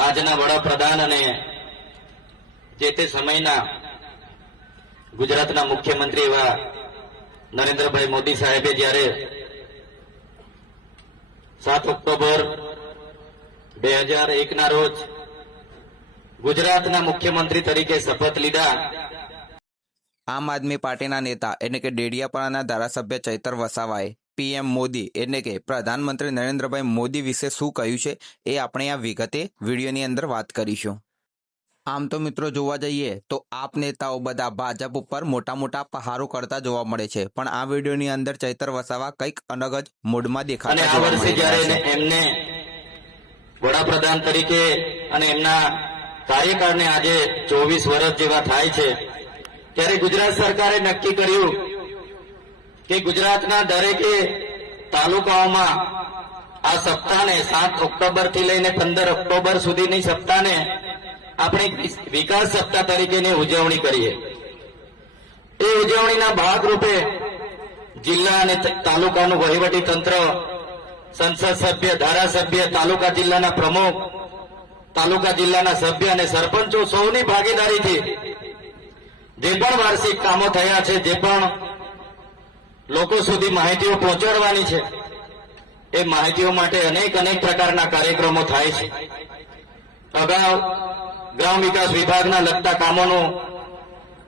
આજના વડાપ્રધાન અને જે તે સમયના ગુજરાતના મુખ્યમંત્રી એવા નરેન્દ્રભાઈ મોદી સાહેબે જ્યારે સાત ઓક્ટોબર બે હજાર એકના રોજ ગુજરાતના મુખ્યમંત્રી તરીકે શપથ લીધા. આમ આદમી પાર્ટીના નેતા એટલે કે ડેડિયાપાડાના ધારાસભ્ય ચૈતર વસાવાએ પીએમ મોદી એટલે કે પ્રધાનમંત્રી નરેન્દ્રભાઈ મોદી વિશે શું કહ્યું છે એ આપણે આ વિગતે વિડીયોની અંદર વાત કરીશું. આમ તો મિત્રો જોવા જઈએ તો આપ નેતાઓ બધા ભાજપ ઉપર મોટા મોટા પહારો કરતા જોવા મળે છે પણ આ વિડીયોની અંદર ચૈતર વસાવા કંઈક અલગ જ મૂડમાં દેખાતા જોવા જ્યારે છે એમને વડાપ્રધાન તરીકે અને એમના કાર્યકાળને આજે ચોવીસ વર્ષ જેવા થાય છે ત્યારે ગુજરાત સરકારે નક્કી કર્યું કે ગુજરાતના દરેકે તાલુકાઓમાં આ સપ્તાહને સાત ઓક્ટોબરથી લઈને પંદર ઓક્ટોબર સુધીની સપ્તાહને આપણે વિકાસ સપ્તાહ તરીકેની ઉજવણી કરીએ એ ઉજવણીના ભાગરૂપે જિલ્લા અને તાલુકાનું વહીવટી તંત્ર, સંસદ સભ્ય, ધારાસભ્ય, તાલુકા જિલ્લાના પ્રમુખ, તાલુકા જિલ્લાના સભ્ય અને સરપંચો સૌની ભાગીદારીથી જે પણ વાર્ષિક કામો થયા છે, જે પણ લોકો સુધી માહિતીઓ પહોંચાડવાની છે. એ માહિતીઓ માટે અનેક અનેક પ્રકારના કાર્યક્રમો થાય છે. અગાઉ ગ્રામ વિકાસ વિભાગના લગતા કામોનું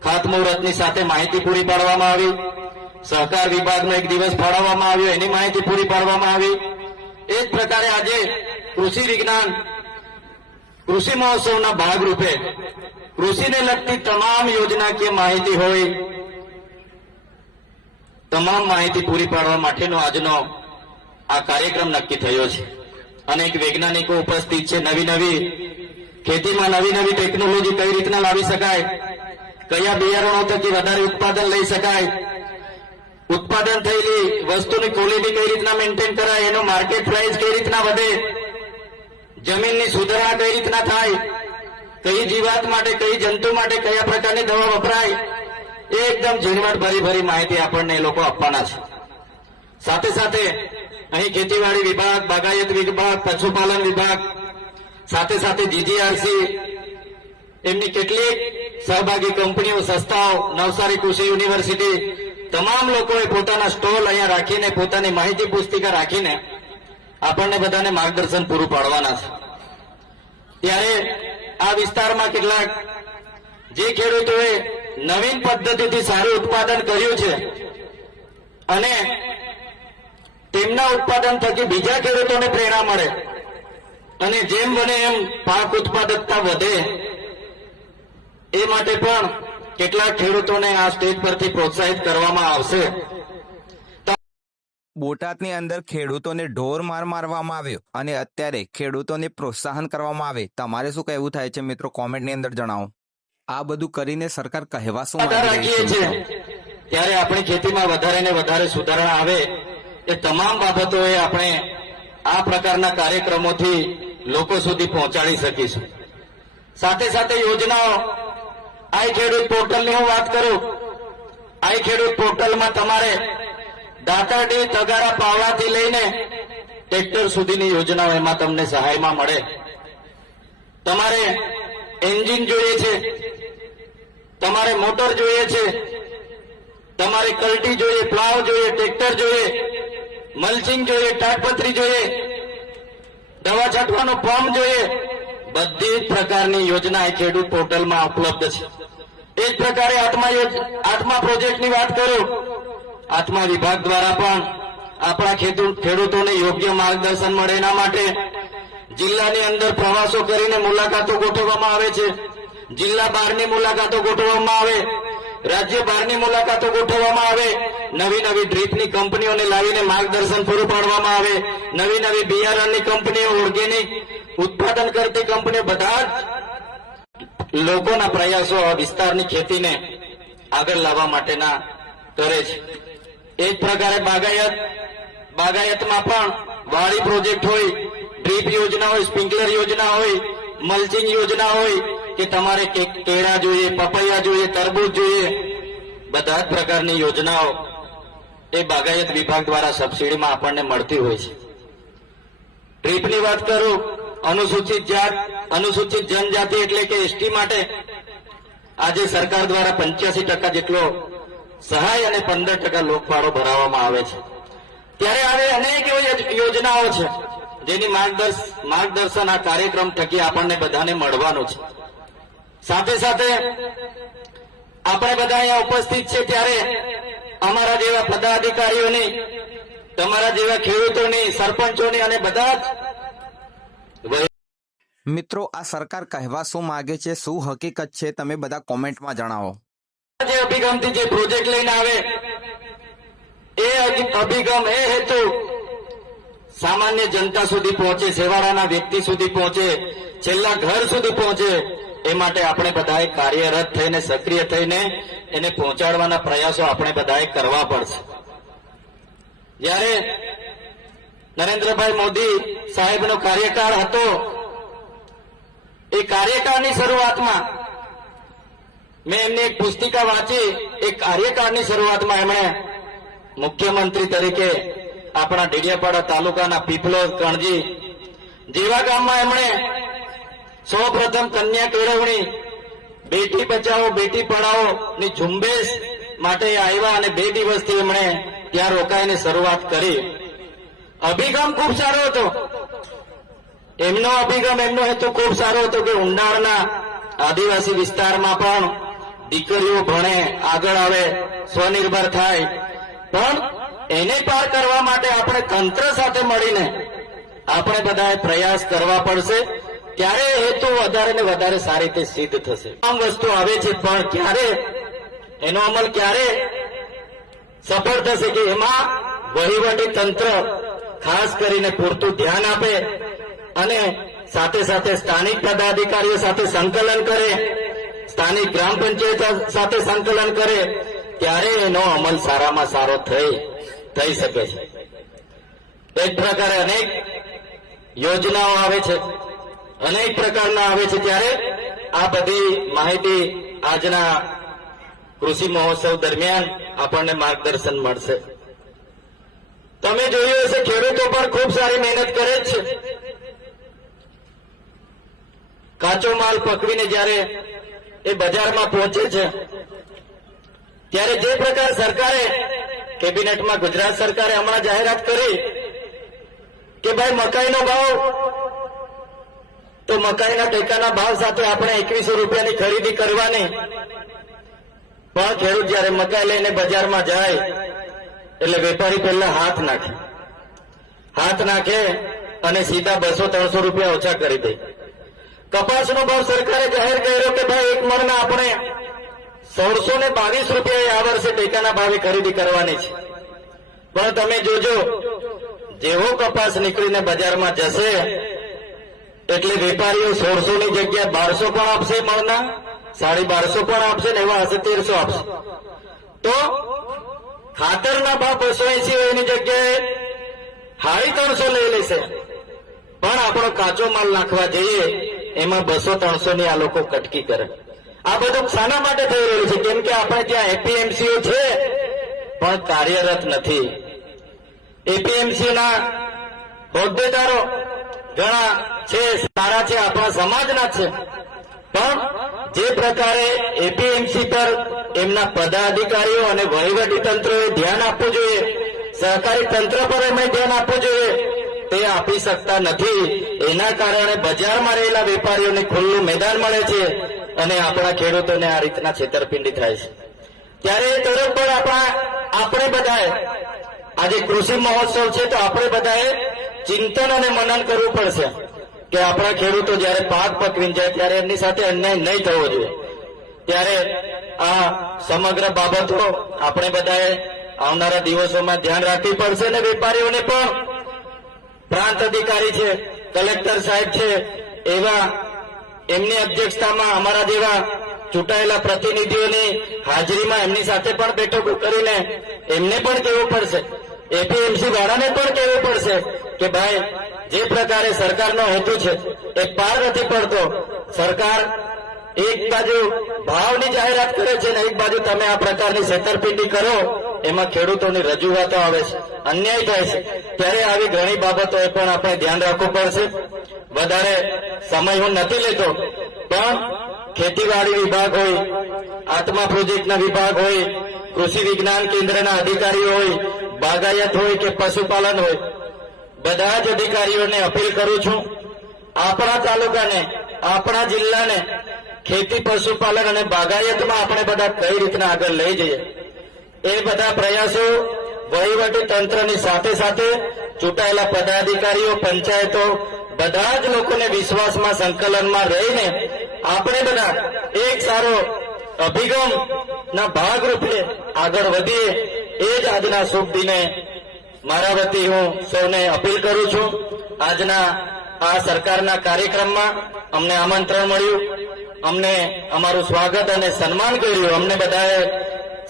ખાતમુહૂર્તની સાથે માહિતી પૂરી પાડવામાં આવી. સહકાર વિભાગનો એક દિવસ ફાળવવામાં આવ્યો, એની માહિતી પૂરી પાડવામાં આવી. એ જ પ્રકારે આજે કૃષિ વિજ્ઞાન, કૃષિ મહોત્સવના ભાગરૂપે કૃષિને લગતી તમામ યોજનાકીય માહિતી હોય તમામ માહિતી પૂરી પાડવા માટેનો આજનો આ કાર્યક્રમ નક્કી થયો છે. અનેક વૈજ્ઞાનિકો ઉપસ્થિત છે. નવી નવી ખેતીમાં નવી નવી ટેકનોલોજી કઈ રીતના લાવી શકાય? કયા બિયારણો થકી વધારે ઉત્પાદન લઈ શકાય? ઉત્પાદન થયેલી વસ્તુની ક્વોલિટી કઈ રીતના મેન્ટેન કરાય? એનો માર્કેટ પ્રાઇસ કઈ રીતના વધે? જમીનની સુધારણા કઈ રીતના થાય? કઈ જીવાત માટે, કઈ જંતુ માટે કયા પ્રકારની દવા વપરાય? એ એકદમ ઝીણવટ ભરી ભરી માહિતી આપણને એ લોકો આપવાના છે. સાથે સાથે અહીં ખેતીવાડી વિભાગ, બાગાયત વિભાગ, પશુપાલન વિભાગ, સાથે સાથે જીજીઆરસી એમની કેટલીક સહભાગી કંપનીઓ, સંસ્થાઓ, નવસારી કૃષિ યુનિવર્સિટી, તમામ લોકોએ પોતાના સ્ટોલ અહીંયા રાખીને, પોતાની માહિતી પુસ્તિકા રાખીને આપણને બધાને માર્ગદર્શન પૂરું પાડવાના છે. ત્યારે આ વિસ્તારમાં કેટલાક જે ખેડૂતોએ નવીન પદ્ધતિથી સારું ઉત્પાદન કર્યું છે. અને તેમના ઉત્પાદન થકી બીજા ખેડૂતોને પ્રેરણા મળે. અને જેમ બને એમ પાક ઉત્પાદકતા વધે. એ માટે પણ કેટલાક ખેડૂતોને આ સ્ટેજ પરથી પ્રોત્સાહિત કરવામાં આવશે. બોટાદની અંદર ખેડૂતોને ઢોર માર મારવામાં આવ્યો અને અત્યારે ખેડૂતોને પ્રોત્સાહન કરવામાં આવે. તમારે શું કહેવું થાય છે મિત્રો? કોમેન્ટની અંદર જણાવો. આ બધું કરીને સરકાર કહેવા શું રાખીએ છીએ. ત્યારે આપણી ખેતીમાં વધારે ને વધારે સુધારણા આવે એ તમામ બાબતોએ આપણે આ પ્રકારના કાર્યક્રમોથી લોકો સુધી પહોંચાડી શકીશું. સાથે સાથે યોજનાઓ આઈ ખેડૂત પોર્ટલની હું વાત કરું આઈ ખેડૂત પોર્ટલમાં તમારે દાતાડી તગારા પાવડાથી લઈને ટ્રેક્ટર સુધીની યોજનાઓ એમાં તમને સહાયમાં મળે. તમારે એન્જિન જોઈએ છે, તમારે મોટર જોઈએ છે, તમારે કલ્ટી જોઈએ, પ્લાવ જોઈએ, ટ્રેક્ટર જોઈએ, મલ્ચિંગ જોઈએ ટાટપત્રી જોઈએ, દવા છાંટવાનો પંપ જોઈએ, બધી જ પ્રકારની યોજના એ ખેડૂત પોર્ટલમાં ઉપલબ્ધ છે. એ જ પ્રકારે આત્મા આત્મા પ્રોજેક્ટની વાત કરું, આત્મા વિભાગ દ્વારા પણ આપણા ખેડૂ- ખેડૂતોને યોગ્ય માર્ગદર્શન મળે એના માટે જિલ્લાની અંદર પ્રવાસો કરીને મુલાકાતો ગોઠવવામાં આવે છે. જિલ્લા બહારની મુલાકાતો ગોઠવવામાં આવે. રાજ્ય બહારની મુલાકાતો ગોઠવવામાં આવે. નવી નવી ડ્રીપની કંપનીઓને લાવીને માર્ગદર્શન પૂરું પાડવામાં આવે. નવી નવી બિયારણની કંપનીઓ, ઓર્ગેનિક ઉત્પાદન કરતી કંપનીઓ, બધા લોકોના પ્રયાસો આ વિસ્તારની ખેતીને આગળ લાવવા માટેના કરે છે. એ જ પ્રકારે બાગાયત, બાગાયતમાં પણ વાળી પ્રોજેક્ટ હોય ડ્રીપ યોજના હોય, સ્પ્રિંકલર યોજના હોય, મલ્ચિંગ યોજના હોય, કે તમારે કેળા જોઈએ, પપૈયા જોઈએ, તરબૂચ જોઈએ, બધા જ પ્રકારની યોજનાઓ એ બાગાયત વિભાગ દ્વારા સબસિડીમાં આપણને મળતી હોય છે. ડ્રીપની વાત કરું, અનુસૂચિત જાત અનુસૂચિત જનજાતિ એટલે કે એસટી માટે આજે સરકાર દ્વારા પંચ્યાસી ટકા જેટલો સહાય અને પંદર ટકા લોકફાળો ભરાવવામાં આવે છે. ત્યારે હવે અનેક એવી યોજનાઓ છે. જેની માર્ગદર્શન આ કાર્યક્રમ થકી આપણને બધાને મળવાનું છે. સાથે સાથે આપણે બધા અહીંયા ઉપસ્થિત છે ત્યારે અમારા જેવા પદાધિકારીઓની તમારા જેવા ખેડૂતોની સરપંચોની અને બધા જ મિત્રો આ સરકાર કહેવા શું માગે છે શું હકીકત છે તમે બધા કોમેન્ટમાં જણાવો. જે અભિગમથી જે પ્રોજેક્ટ લઈને આવે એ અભિગમ એ હેતુ સામાન્ય જનતા સુધી પહોંચે સેવાળાના વ્યક્તિ સુધી પહોંચે, છેલ્લા ઘર સુધી પહોંચે, એ માટે આપણે બધાએ કાર્યરત થઈને, સક્રિય થઈને એને પહોંચાડવાના પ્રયાસો આપણે બધાએ કરવા પડશે. જ્યારે નરેન્દ્રભાઈ મોદી સાહેબનો કાર્યકાળ હતો, એ કાર્યકાળની શરૂઆતમાં મેં એમની એક પુસ્તિકા વાંચી, એ કાર્યકાળની શરૂઆતમાં એમણે મુખ્યમંત્રી તરીકે આપણા ડેડિયાપાડા તાલુકાના પીપલોદ કણજી. જેવા ગામમાં એમણે સૌ પ્રથમ કન્યા કેળવણી, બેટી બચાવો, બેટી પઢાઓ ની ઝુંબેશ માટે આવ્યા અને બે દિવસથી એમણે ત્યાં રોકાઈને શરૂઆત કરી. અભિગમ ખૂબ સારો હતો. એમનો અભિગમ, એમનો હેતુ ખૂબ સારો હતો કે ઉંડાળના આદિવાસી વિસ્તારમાં પણ દીકરીઓ ભણે, આગળ આવે, સ્વનિર્ભર થાય. પણ એને પાર કરવા માટે આપણે તંત્ર સાથે મળીને આપણે બધાએ પ્રયાસ કરવા પડશે. ત્યારે હેતુ વધારે ને વધારે સારી રીતે સિદ્ધ થશે? આમ વસ્તુ આવે છે, પણ ક્યારે? એનો અમલ ક્યારે સફળ થશે કે એમાં વહીવટી તંત્ર ખાસ કરીને પૂરતું ધ્યાન આપે અને સાથે સાથે સ્થાનિક પદાધિકારીઓ સાથે સંકલન કરે, સ્થાનિક ગ્રામ પંચાયત સાથે સંકલન કરે, ત્યારે એનો અમલ સારામાં સારો થઈ. થઈ શકે છે. એક પ્રકારે અનેક યોજનાઓ આવે છે. અનેક પ્રકારના આવે છે ત્યારે આ બધી માહિતી આજના કૃષિ મહોત્સવ દરમિયાન આપણને માર્ગદર્શન મળશે. તમે જોયું હશે, ખેડૂતો પણ ખૂબ સારી મહેનત કરે જ છે. કાચો માલ પકવીને જ્યારે એ બજારમાં પહોંચે છે, ત્યારે જે પ્રકાર સરકારે કેબિનેટમાં ગુજરાત સરકારે હમણાં જાહેરાત કરી કે ભાઈ મકાઈનો ભાવ, તો મકાઈના ટેકાના ભાવ સાથે આપણે એકવીસો રૂપિયાની ખરીદી કરવાની. પણ ખેડૂત જયારે મકાઈ લઈને બજારમાં જાય, એટલે વેપારી પહેલા હાથ નાખે. હાથ નાખે અને સીધા બસો, ત્રણસો રૂપિયા ઓછા કરી દે. કપાસનો ભાવ સરકારે જાહેર કર્યો કે ભાઈ એક મણના આપણે સોળસો ને બાવીસ રૂપિયા આ વર્ષે ટેકાના ભાવે ખરીદી કરવાની છે. પણ તમે જોજો, જેવો કપાસ નીકળીને બજારમાં જશે, એટલે વેપારીઓ સોળસો ની જગ્યાએ બારસો પણ આપશે મળના, સાડી બારસો પણ આપશે ને એવા હશે તેરસો આપશે. તો ખાતરના ભાવ બસો એસી એની જગ્યાએ હાઈ ત્રણસો લઈ લેશે. પણ આપણો કાચો માલ નાખવા જઈએ, એમાં બસો ત્રણસો ની આ લોકો કટકી કરે. આ બધું શાના માટે થઈ રહ્યું છે? કેમ કે આપણે ત્યાં એપીએમસીઓ છે, પણ કાર્યરત નથી. એપીએમસીના હોદ્દેદારો ઘણા છે, સારા છે, આપણા સમાજના છે. પણ જે પ્રકારે એપીએમસી પર એમના પદાધિકારીઓ અને વહીવટી તંત્રોએ ધ્યાન આપવું જોઈએ, સહકારી તંત્ર પર એમણે ધ્યાન આપવું જોઈએ, તે આપી શકતા નથી. એના કારણે બજારમાં રહેલા વેપારીઓને ખુલ્લું મેદાન મળે છે. અને આપણા ખેડૂતોને આ રીતના છેતરપિંડી થાય છે. ત્યારે એ તરફ પણ આપણા આપણે બધાએ આજે કૃષિ મહોત્સવ છે તો આપણે બધાએ ચિંતન અને મનન કરવું પડશે કે આપણા ખેડૂતો જયારે પાક પકવીને જાય ત્યારે એમની સાથે અન્યાય નહીં થવો જોઈએ. ત્યારે આ સમગ્ર બાબતો આપણે બધાએ આવનારા દિવસોમાં ધ્યાન રાખવી પડશે અને વેપારીઓને પણ. પ્રાંત અધિકારી છે, કલેક્ટર સાહેબ છે, એવા એમની અધ્યક્ષતામાં અમારા જેવા ચૂંટાયેલા પ્રતિનિધિઓની હાજરીમાં એમની સાથે પણ બેઠકો કરીને એમને પણ કહેવું પડશે. એપીએમસી વાળાને પણ કહેવું પડશે કે ભાઈ, જે પ્રકારે સરકારનો હેતુ છે એ પાર નથી પડતો. સરકાર એક બાજુ ભાવની જાહેરાત કરે છે ને એક બાજુ તમે આ પ્રકારની છેતરપિંડી કરો, એમાં ખેડૂતોની રજૂઆતો આવે છે, અન્યાય થાય છે. ત્યારે આવી ઘણી બાબતોએ પણ આપણે ધ્યાન રાખવું પડશે. વધારે સમય હું નથી લેતો. પણ ખેતીવાડી વિભાગ હોય, આત્મા પ્રોજેક્ટના વિભાગ હોય, કૃષિ વિજ્ઞાન કેન્દ્રના અધિકારીઓ હોય, બાગાયત હોય કે પશુપાલન હોય, બધા જ અધિકારીઓને અપીલ કરું છું, આપણા તાલુકાને, આપણા જિલ્લાને ખેતી, પશુપાલન અને બાગાયતમાં આપણે બધા કઈ રીતના આગળ લઈ જઈએ. એ બધા પ્રયાસો વહીવટી તંત્રની સાથે સાથે ચૂંટાયેલા પદાધિકારીઓ, પંચાયતો બધા જ લોકોને વિશ્વાસમાં સંકલનમાં રહીને આપણે બધા એક સારો અભિગમ ના ભાગરૂપે આગળ વધીએ, એ જ આજના શુભ દિને મારા વતી હું સૌને અપીલ કરું છું. આજના આ સરકારના કાર્યક્રમમાં અમને આમંત્રણ મળ્યું. અમને અમારું સ્વાગત અને સન્માન કર્યું. અમને બધાએ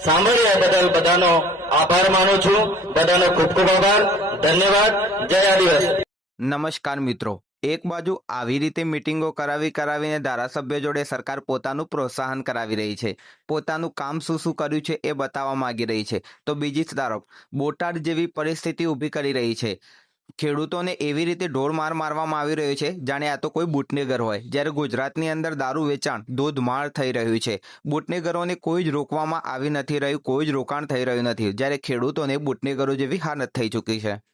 સાંભળ્યા બદલ બધાનો આભાર માનું છું. બધાનો ખૂબ ખૂબ આભાર. ધન્યવાદ. જય આદિવાસી. નમસ્કાર મિત્રો. એક બાજુ આવી રીતે મિટિંગો કરાવી કરાવીને ધારાસભ્ય જોડે સરકાર પોતાનું પ્રોત્સાહન કરાવી રહી છે. પોતાનું કામ શું શું કર્યું છે એ બતાવવા માંગી રહી છે. તો બીજી તરફ બોટાદ જેવી પરિસ્થિતિ ઊભી કરી રહી છે. ખેડૂતોને એવી રીતે ઢોર માર મારવામાં આવી રહ્યો છે, જાણે આ તો કોઈ બુટનેગર હોય. જ્યારે ગુજરાતની અંદર દારૂ વેચાણ ધોધમાર થઈ રહ્યું છે. બુટનેગરોને કોઈ જ રોકવામાં આવી નથી રહ્યું, કોઈ જ રોકાણ થઈ રહ્યું નથી. જ્યારે ખેડૂતોને બુટનેગરો જેવી હાલત થઈ ચૂકી છે.